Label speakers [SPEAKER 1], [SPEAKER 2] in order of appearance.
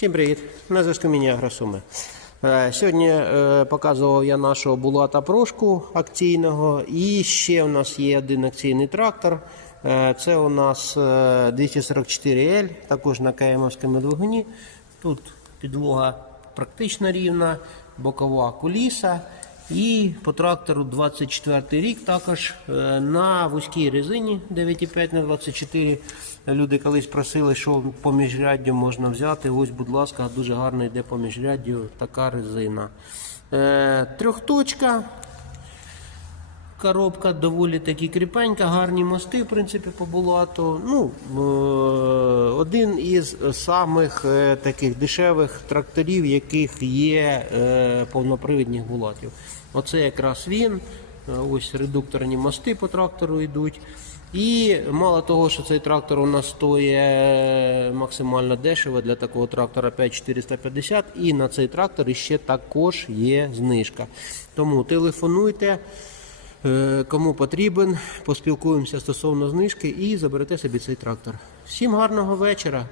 [SPEAKER 1] Всім привіт! На зв'язку мені Агросуми. Е, Сьогодні е, показував я нашого Булата Прошку акційного. І ще у нас є один акційний трактор. Е, Це у нас е, 244L, також на КМовському двигуні. Тут підлога практично рівна, бокова куліса. І по трактору 24 рік також е, на вузькій резині 9,5 на 24. Люди колись просили, що по міжряддю можна взяти. Ось, будь ласка, дуже гарно йде по міжряддю така резина. Е, трьохточка. Коробка доволі таки кріпенька, гарні мости, в принципі, по булату. Ну, е, один із самих е, таких дешевих тракторів, яких є е, повнопривідних булатів. Оце якраз він. Е, Ось редукторні мости по трактору йдуть. І мало того, що цей трактор у нас стоїть максимально дешево для такого трактора 5450, і на цей трактор ще також є знижка. Тому телефонуйте. Е, Кому потрібен, поспілкуємося стосовно знижки і заберете собі цей трактор. Всім гарного вечора!